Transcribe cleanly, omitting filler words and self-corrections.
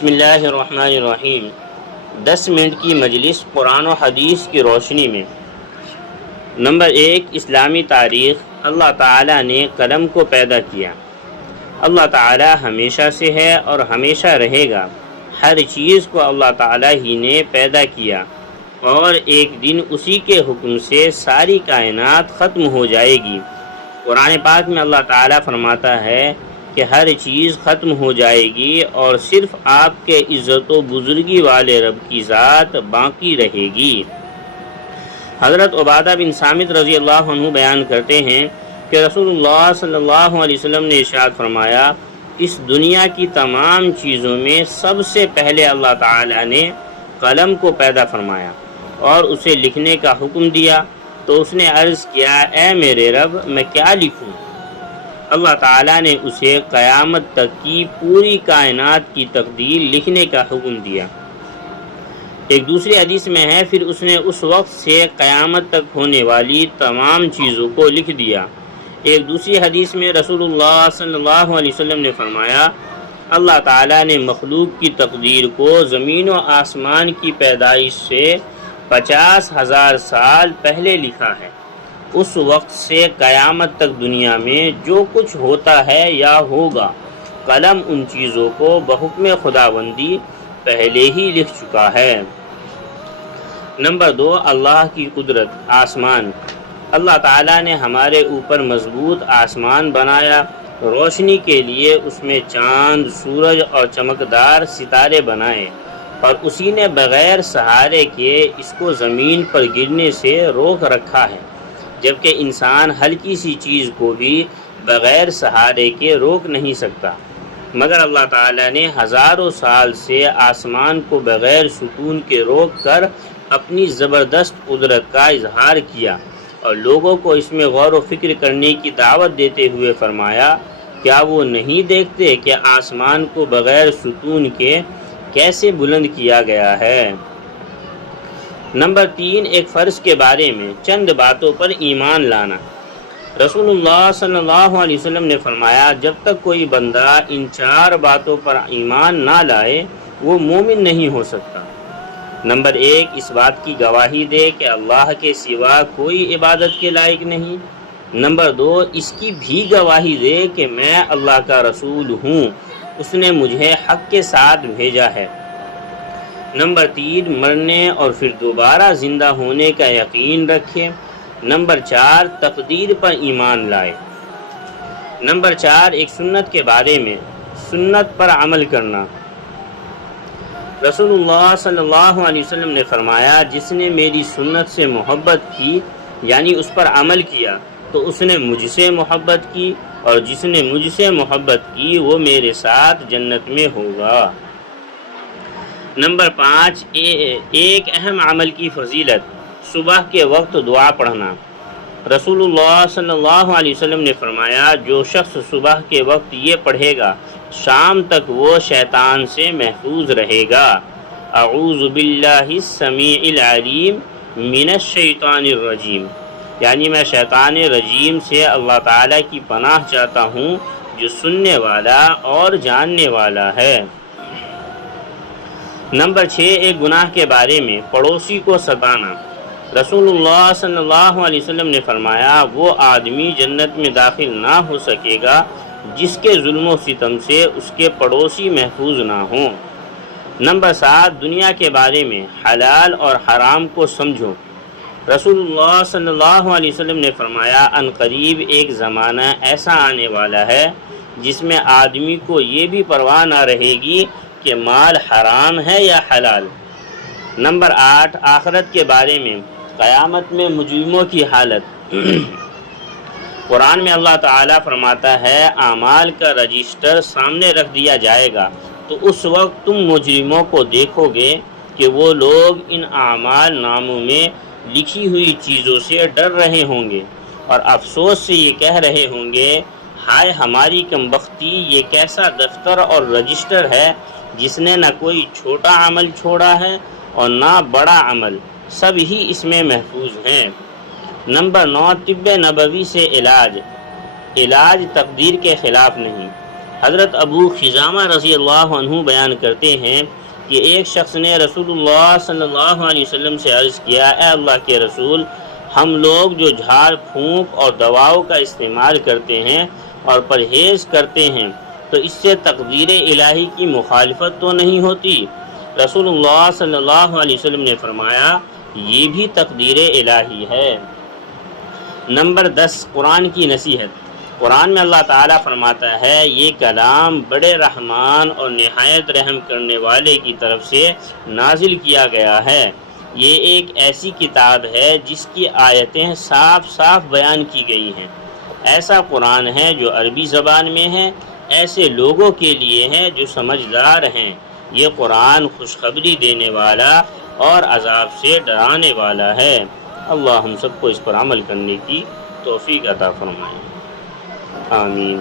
بسم اللہ الرحمن الرحیم۔ 10 منٹ کی مجلس قرآن و حدیث کی روشنی میں۔ نمبر 1، اسلامی تاریخ۔ اللہ تعالیٰ نے قلم کو پیدا کیا۔ اللہ تعالیٰ ہمیشہ سے ہے اور ہمیشہ رہے گا۔ ہر چیز کو اللہ تعالیٰ ہی نے پیدا کیا اور ایک دن اسی کے حکم سے ساری کائنات ختم ہو جائے گی۔ قرآن پاک میں اللہ تعالیٰ فرماتا ہے کہ ہر چیز ختم ہو جائے گی اور صرف آپ کے عزت و بزرگی والے رب کی ذات باقی رہے گی۔ حضرت عبادہ بن صامت رضی اللہ عنہ بیان کرتے ہیں کہ رسول اللہ صلی اللہ علیہ وسلم نے ارشاد فرمایا، اس دنیا کی تمام چیزوں میں سب سے پہلے اللہ تعالیٰ نے قلم کو پیدا فرمایا اور اسے لکھنے کا حکم دیا، تو اس نے عرض کیا، اے میرے رب، میں کیا لکھوں؟ اللہ تعالیٰ نے اسے قیامت تک کی پوری کائنات کی تقدیر لکھنے کا حکم دیا۔ ایک دوسری حدیث میں ہے، پھر اس نے اس وقت سے قیامت تک ہونے والی تمام چیزوں کو لکھ دیا۔ ایک دوسری حدیث میں رسول اللہ صلی اللہ علیہ وسلم نے فرمایا، اللہ تعالیٰ نے مخلوق کی تقدیر کو زمین و آسمان کی پیدائش سے 50,000 سال پہلے لکھا ہے۔ اس وقت سے قیامت تک دنیا میں جو کچھ ہوتا ہے یا ہوگا، قلم ان چیزوں کو بحکم خداوندی پہلے ہی لکھ چکا ہے۔ نمبر 2، اللہ کی قدرت۔ آسمان۔ اللہ تعالیٰ نے ہمارے اوپر مضبوط آسمان بنایا، روشنی کے لیے اس میں چاند، سورج اور چمکدار ستارے بنائے، اور اسی نے بغیر سہارے کے اس کو زمین پر گرنے سے روک رکھا ہے، جبکہ انسان ہلکی سی چیز کو بھی بغیر سہارے کے روک نہیں سکتا، مگر اللہ تعالیٰ نے ہزاروں سال سے آسمان کو بغیر ستون کے روک کر اپنی زبردست قدرت کا اظہار کیا اور لوگوں کو اس میں غور و فکر کرنے کی دعوت دیتے ہوئے فرمایا، کیا وہ نہیں دیکھتے کہ آسمان کو بغیر ستون کے کیسے بلند کیا گیا ہے؟ نمبر 3، ایک فرض کے بارے میں چند باتوں پر ایمان لانا۔ رسول اللہ صلی اللہ علیہ وسلم نے فرمایا، جب تک کوئی بندہ ان 4 باتوں پر ایمان نہ لائے وہ مومن نہیں ہو سکتا۔ نمبر 1، اس بات کی گواہی دے کہ اللہ کے سوا کوئی عبادت کے لائق نہیں۔ نمبر 2، اس کی بھی گواہی دے کہ میں اللہ کا رسول ہوں، اس نے مجھے حق کے ساتھ بھیجا ہے۔ نمبر 3، مرنے اور پھر دوبارہ زندہ ہونے کا یقین رکھے۔ نمبر 4، تقدیر پر ایمان لائے۔ نمبر 4، ایک سنت کے بارے میں سنت پر عمل کرنا۔ رسول اللہ صلی اللہ علیہ وسلم نے فرمایا، جس نے میری سنت سے محبت کی یعنی اس پر عمل کیا تو اس نے مجھ سے محبت کی، اور جس نے مجھ سے محبت کی وہ میرے ساتھ جنت میں ہوگا۔ نمبر 5، ایک اہم عمل کی فضیلت، صبح کے وقت دعا پڑھنا۔ رسول اللہ صلی اللہ علیہ وسلم نے فرمایا، جو شخص صبح کے وقت یہ پڑھے گا شام تک وہ شیطان سے محفوظ رہے گا۔ اعوذ باللہ السمیع العلیم من الشیطان الرجیم، یعنی میں شیطان رجیم سے اللہ تعالیٰ کی پناہ چاہتا ہوں جو سننے والا اور جاننے والا ہے۔ نمبر 6، ایک گناہ کے بارے میں پڑوسی کو ستانا۔ رسول اللہ صلی اللہ علیہ وسلم نے فرمایا، وہ آدمی جنت میں داخل نہ ہو سکے گا جس کے ظلم و ستم سے اس کے پڑوسی محفوظ نہ ہوں۔ نمبر 7، دنیا کے بارے میں حلال اور حرام کو سمجھو۔ رسول اللہ صلی اللہ علیہ وسلم نے فرمایا، ان قریب ایک زمانہ ایسا آنے والا ہے جس میں آدمی کو یہ بھی پرواہ نہ رہے گی کہ مال حرام ہے یا حلال۔ نمبر 8، آخرت کے بارے میں قیامت میں مجرموں کی حالت۔ قرآن میں اللہ تعالیٰ فرماتا ہے، اعمال کا رجسٹر سامنے رکھ دیا جائے گا تو اس وقت تم مجرموں کو دیکھو گے کہ وہ لوگ ان اعمال ناموں میں لکھی ہوئی چیزوں سے ڈر رہے ہوں گے اور افسوس سے یہ کہہ رہے ہوں گے، ہائے ہماری کمبختی، یہ کیسا دفتر اور رجسٹر ہے جس نے نہ کوئی چھوٹا عمل چھوڑا ہے اور نہ بڑا عمل، سب ہی اس میں محفوظ ہیں۔ نمبر 9، طب نبوی سے علاج تقدیر کے خلاف نہیں۔ حضرت ابو خزامہ رضی اللہ عنہ بیان کرتے ہیں کہ ایک شخص نے رسول اللہ صلی اللہ علیہ وسلم سے عرض کیا، اے اللہ کے رسول، ہم لوگ جو جھاڑ پھونک اور دواؤں کا استعمال کرتے ہیں اور پرہیز کرتے ہیں تو اس سے تقدیر الہی کی مخالفت تو نہیں ہوتی؟ رسول اللہ صلی اللہ علیہ وسلم نے فرمایا، یہ بھی تقدیر الہی ہے۔ نمبر 10، قرآن کی نصیحت۔ قرآن میں اللہ تعالیٰ فرماتا ہے، یہ کلام بڑے رحمان اور نہایت رحم کرنے والے کی طرف سے نازل کیا گیا ہے۔ یہ ایک ایسی کتاب ہے جس کی آیتیں صاف صاف بیان کی گئی ہیں۔ ایسا قرآن ہے جو عربی زبان میں ہے، ایسے لوگوں کے لیے ہے جو سمجھدار ہیں۔ یہ قرآن خوشخبری دینے والا اور عذاب سے ڈرانے والا ہے۔ اللہ ہم سب کو اس پر عمل کرنے کی توفیق عطا فرمائے، آمین۔